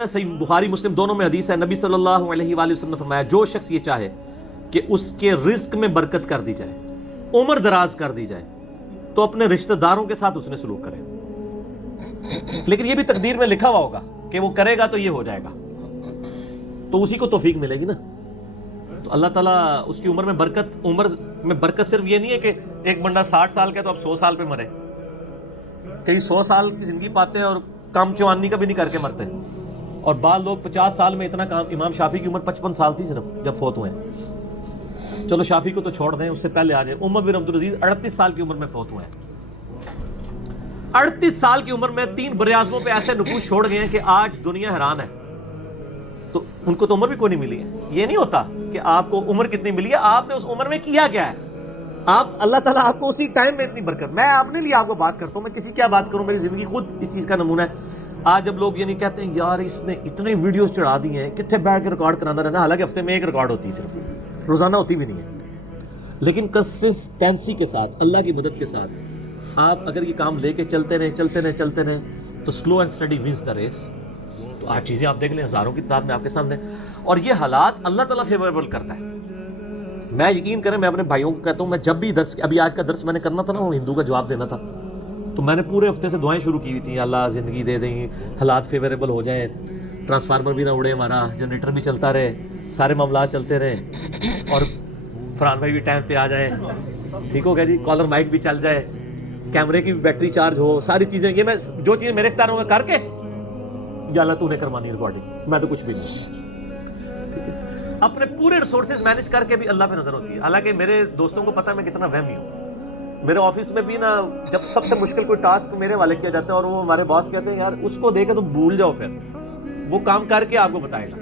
صحیح بخاری مسلم دونوں میں حدیث ہے، نبی صلی اللہ علیہ وآلہ وسلم نے فرمایا جو شخص یہ چاہے کہ اس کے رزق میں برکت کر دی جائے، عمر دراز کر دی جائے، تو اپنے رشتہ داروں کے ساتھ اس نے سلوک کرے، لیکن یہ بھی تقدیر میں لکھا ہوا ہوگا کہ وہ کرے گا تو یہ ہو جائے گا، تو اسی کو توفیق ملے گی نا۔ تو اللہ تعالیٰ اس کی عمر میں برکت صرف یہ نہیں ہے کہ ایک بندہ 60 سال کا ہے تو اب 100 سال پہ مرے، کئی 100 سال کی زندگی پاتے ہیں اور کام چوانی کا بھی نہیں کر کے مرتے، اور بعض لوگ 50 سال میں اتنا کام۔ امام شافعی کی عمر 55 سال تھی صرف جب فوت ہوئے ہیں، چلو شافعی کو تو چھوڑ دیں، اس سے پہلے آ جائے عمر بن عبدالعزیز 38 سال کی عمر میں فوت ہوئے ہیں۔ 38 سال کی عمر میں 3 براعظموں پہ ایسے نفوذ چھوڑ گئے ہیں کہ آج دنیا حیران ہے، تو ان کو تو عمر بھی کوئی نہیں ملی ہے۔ یہ نہیں ہوتا کہ آپ کو عمر کتنی ملی ہے، آپ نے اس عمر میں کیا کیا ہے۔ آپ اللہ تعالیٰ آپ کو اسی ٹائم میں اتنی برکت، میں اپنے لیے آپ کو بات کرتا ہوں، میں کسی کیا بات کروں، میری زندگی خود اس چیز کا نمونہ ہے۔ آج جب لوگ یہ نہیں کہتے ہیں یار اس نے اتنے ویڈیوز چڑھا دی ہیں، کتنے بیٹھ کے ریکارڈ کرانا رہنا، حالانکہ ہفتے میں ایک ریکارڈ ہوتی ہے، صرف روزانہ ہوتی بھی نہیں ہے، لیکن کنسسٹنسی کے ساتھ، اللہ کی مدد کے ساتھ آپ اگر یہ کام لے کے چلتے رہیں تو slow and steady wins the race. تو آج چیزیں آپ دیکھ لیں، ہزاروں کی تعداد میں آپ کے سامنے، اور یہ حالات اللہ تعالیٰ فیوریبل کرتا ہے۔ میں یقین کریں، میں اپنے بھائیوں کو کہتا ہوں، میں جب بھی ابھی آج کا درس میں نے کرنا تھا نا، وہ ہندو کا جواب دینا تھا، تو میں نے پورے ہفتے سے دعائیں شروع کی ہوئی تھیں، اللہ زندگی دے دیں، حالات فیوریبل ہو جائیں، ٹرانسفارمر بھی نہ اڑے ہمارا، جنریٹر بھی چلتا رہے، سارے معاملات چلتے رہے، اور فرحان بھائی بھی ٹائم پہ آ جائے، ٹھیک ہو گیا جی، کالر مائک بھی چل جائے، کیمرے کی بھی بیٹری چارج ہو، ساری چیزیں، یہ میں جو چیزیں میرے اختیار میں کر کے، یا اللہ تو نے کروانی ریکارڈنگ، میں تو کچھ بھی نہیں، ٹھیک ہے۔ اپنے پورے ریسورسز مینج کر کے بھی اللہ پہ نظر ہوتی ہے۔ حالانکہ میرے دوستوں کو پتہ ہے میں کتنا وہمی ہوں، میرے آفس میں بھی نا جب سب سے مشکل کوئی ٹاسک میرے والے کیا جاتا ہے اور وہ ہمارے باس کہتے ہیں یار اس کو دے کے تو بھول جاؤ، پھر وہ کام کر کے آپ کو بتائے گا،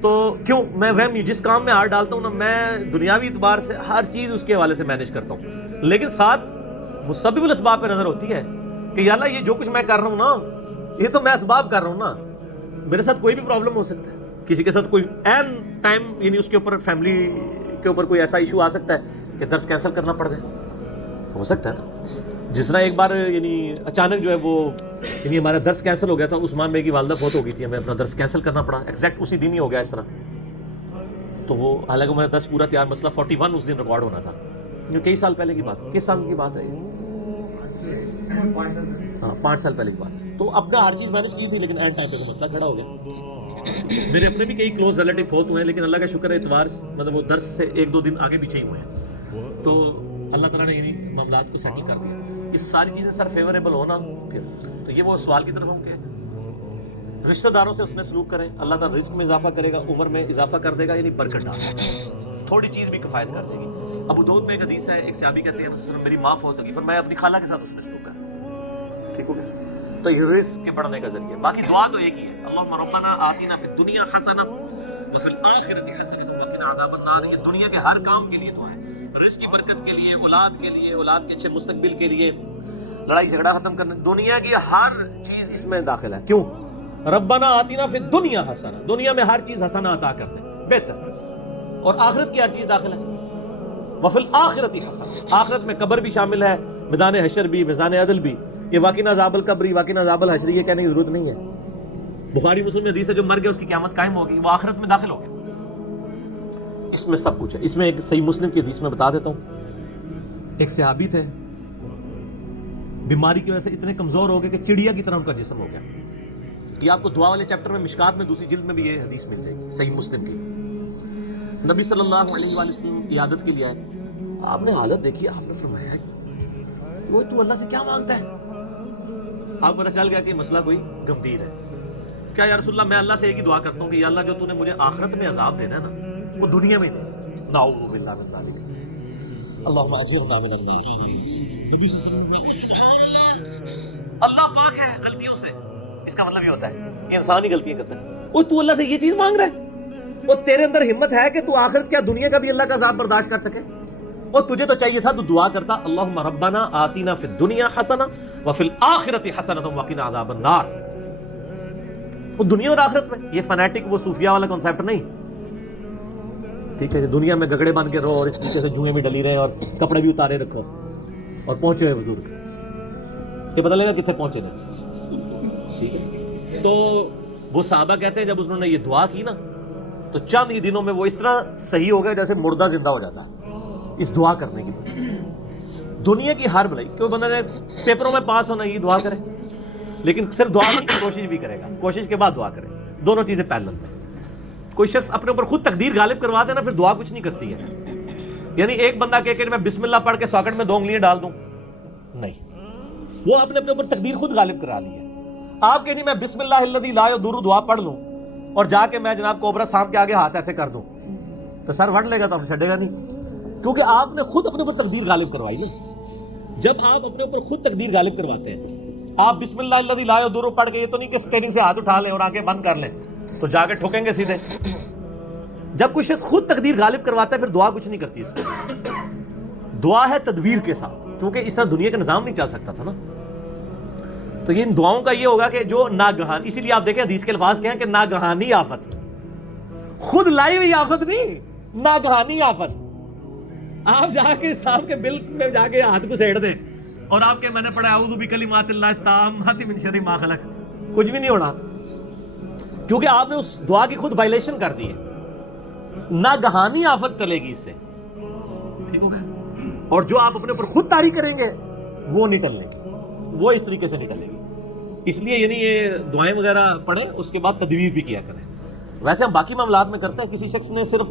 تو کیوں میں وہمی، جس کام میں ہاتھ ڈالتا ہوں نا، میں دنیاوی اعتبار سے ہر چیز اس کے حوالے سے مینج کرتا ہوں، لیکن ساتھ مسبب الاسباب پہ نظر ہوتی ہے کہ یا اللہ یہ جو کچھ میں کر رہا ہوں نا، یہ تو میں اسباب کر رہا ہوں نا، میرے ساتھ کوئی بھی پرابلم ہو سکتا ہے، کسی کے ساتھ کوئی این ٹائم، یعنی اس کے اوپر فیملی کے اوپر کوئی ایسا ایشو آ سکتا ہے کہ درس کینسل کرنا پڑ جائے، ہو سکتا ہے نا۔ جس طرح ایک بار یعنی اچانک جو ہے وہ یعنی ہمارا درس کینسل ہو گیا تھا، عثمان بھائی کی والدہ فوت ہو گئی تھی، ہمیں اپنا درس کینسل کرنا پڑا، ایگزیکٹ اسی دن ہی ہو گیا اس طرح، تو وہ حالانکہ میرا درس پورا تیار، مسئلہ 41 اس دن ریکارڈ ہونا تھا، جو کئی سال پہلے کی بات، کس سال کی بات ہے یہ؟ ہاں 5 سال پہلے کی بات ہے، تو اپنا ہر چیز مینج کی تھی، لیکن اینڈ ٹائم پہ تو مسئلہ کھڑا ہو گیا۔ میرے اپنے بھی کئی کلوز ریلیٹیو فوت ہوئے ہیں، لیکن اللہ کا شکر ہے اتوار مطلب وہ درس سے 1-2 دن آگے پیچھے ہی ہوئے ہیں، تو اللہ تعالیٰ نے یعنی معاملات کو سیٹل کر دیا۔ اس ساری چیزیں سر فیوریبل ہونا، پھر تو یہ وہ سوال کی طرف ہوں کہ رشتہ داروں سے اس نے سلوک کریں، اللہ تعالیٰ رزق میں اضافہ کرے گا، عمر میں اضافہ کر دے گا، یعنی برکت ڈال دے گا، تھوڑی چیز بھی کفایت کر دے گی۔ ابو داؤد میں ایک حدیث ہے، ایک صحابی کہتے ہیں میری ماں فوت ہوگی، فرمایا اپنی خالہ کے ساتھ اس نے سلوک کرا، ٹھیک ہو گیا، تو یہ رزق کے بڑھنے کا ذریعہ۔ باقی دعا تو ایک ہی ہے، اللہم ربنا آتنا فی الدنیا حسنہ وفی الآخرۃ حسنہ وقنا عذاب النار۔ یہ دنیا کے ہر کام کے لیے دعا ہے، رزق کی برکت کے لیے، اولاد کے لیے، اولاد کے اچھے مستقبل کے لیے، لڑائی جھگڑا ختم کرنے، دنیا کی ہر چیز اس میں داخل ہے۔ کیوں؟ ربنا آتنا فی الدنیا حسنہ، دنیا میں ہر چیز حسنہ عطا کرتے ہیں، بہتر، اور آخرت کی ہر چیز داخل ہے، وفی الآخرۃ حسنہ، آخرت میں قبر بھی شامل ہے، میدان حشر بھی، میدان عدل بھی، یہ واقعہ عذاب القبر، واقعہ عذاب الحشر، یہ کہنے کی ضرورت نہیں ہے۔ بخاری مسلم میں حدیث ہے جو مر گیا اس کی قیامت قائم ہوگی، وہ آخرت میں داخل ہو گیا، اس میں سب کچھ ہے۔ اس میں ایک صحیح مسلم کی حدیث میں بتا دیتا ہوں، ایک صحابی تھے، بیماری کی وجہ سے اتنے کمزور ہو گئے کہ چڑیا کی طرح ان کا جسم ہو گیا۔ یہ آپ کو دعا والے چیپٹر میں مشکات میں دوسری جلد میں بھی یہ حدیث مل جائے گی، صحیح مسلم کی۔ نبی صلی اللہ علیہ وآلہ وسلم عیادت کے لیے آئے، آپ نے حالت دیکھی، آپ نے فرمایا وہ تو اللہ سے کیا مانگتا ہے؟ آپ کو پتہ چل گیا کہ مسئلہ کوئی گمبھیر ہے۔ کیا یا رسول اللہ، میں اللہ سے ایک ہی دعا کرتا ہوں کہ یا اللہ جو تو نے مجھے آخرت میں عذاب دینا ہے نا، وہ دنیا میں دے، نعوذ باللہ من ذالک، اللہم اجرنا من النار۔ نبی صلی اللہ علیہ وسلم، سبحان اللہ، اللہ پاک ہے غلطیوں سے، اس کا مطلب یہ ہوتا ہے یہ انسان ہی غلطیاں کرتا ہے۔ وہ تو اللہ سے یہ چیز مانگ رہا ہے، وہ تیرے اندر ہمت ہے کہ تو آخرت کیا دنیا کا بھی اللہ کا عذاب برداشت کر سکے؟ اور تجھے تو چاہیے تھا تو دعا کرتا اللہم ربنا آتنا فی الدنیا حسنہ وفی الآخرۃ حسنہ وقنا عذاب النار۔ وہ دنیا اور آخرت میں، یہ فنیٹک وہ صوفیہ والا کنسیپٹ نہیں، ٹھیک ہے، دنیا میں گگڑے بن کے رہو اور اس پیچھے سے جوئیں بھی ڈلی رہے اور کپڑے بھی اتارے رکھو اور پہنچے ہوئے حضور کے، یہ پتہ لگا کتنے پہنچے نہیں، ٹھیک ہے۔ تو وہ صحابہ کہتے ہیں جب انہوں نے یہ دعا کی نا تو چند ہی دنوں میں وہ اس طرح صحیح ہو گئے جیسے مردہ زندہ ہو جاتا اس دعا کرنے کی وجہ سے۔ دنیا کی ہر بھلائی، کوئی بندہ نے پیپروں میں پاس ہونا یہ دعا کرے، لیکن صرف دعا نہیں کوشش بھی کرے گا، کوشش کے بعد دعا کرے، دونوں چیزیں پیرلل میں۔ کوئی شخص اپنے اوپر خود تقدیر غالب کروا دے نا پھر دعا کچھ نہیں کرتی ہے۔ یعنی ایک بندہ کہہ کہ میں بسم اللہ پڑھ کے ساکٹ میں 2 انگلیاں ڈال دوں، نہیں، وہ اپنے اوپر تقدیر خود غالب کرا لی ہے۔ آپ کہیں میں بسم اللہ الذی لا یضر دعا پڑھ لوں اور جا کے میں جناب کوبرا سانپ کے آگے ہاتھ ایسے کر دوں تو سر وڑ لے گا تو ہم چھڑے گا نہیں، کیونکہ آپ نے خود اپنے اوپر تقدیر غالب کروائی نا۔ جب آپ اپنے اوپر خود تقدیر غالب کرواتے ہیں، آپ بسم اللہ الذی لا یضر پڑھ کے یہ تو نہیں کہ سٹیئرنگ سے ہاتھ اٹھا لیں اور آنکھیں بند کر لیں تو جا کے ٹھوکیں گے سیدھے۔ جب کوئی شخص خود تقدیر غالب کرواتا ہے پھر دعا کچھ نہیں کرتی اس میں، دعا ہے تدبیر کے ساتھ، کیونکہ اس طرح دنیا کا نظام نہیں چل سکتا تھا نا۔ تو یہ ان دعاؤں کا یہ ہوگا کہ جو ناگہان، اسی لیے آپ دیکھیں حدیث کے الفاظ کیا ہیں کہ ناگہانی آفت، خود لائی ہوئی آفت نہیں، ناگہانی آفت۔ آپ جا کے صاحب کے بل میں جا کے ہاتھ کو سیڑ دیں اور آپ کے میں نے پڑھا اعوذ بکلمات اللہ التامات من شر ما خلق، کچھ بھی نہیں ہونا، کیونکہ آپ نے اس دعا کی خود وائلیشن کر دی ہے۔ ناگہانی آفت چلے گی اس سے، ٹھیک ہو گیا؟ اور جو آپ اپنے اوپر خود طاری کریں گے وہ نہیں ٹلنے گی، وہ اس طریقے سے نہیں ٹلے گی۔ اس لیے یعنی یہ دعائیں وغیرہ پڑھیں، اس کے بعد تدبیر بھی کیا کریں۔ ویسے ہم باقی معاملات میں کرتے ہیں، کسی شخص نے صرف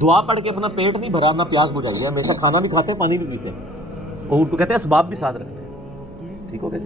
دعا پڑھ کے اپنا پیٹ نہیں بھرا، نہ پیاس بجھائی ہے، ہمیشہ کھانا بھی کھاتے ہیں، پانی بھی پیتے ہیں، اور ان کو کہتے ہیں اسباب بھی ساتھ رکھتے ہیں، ٹھیک ہو گیا؟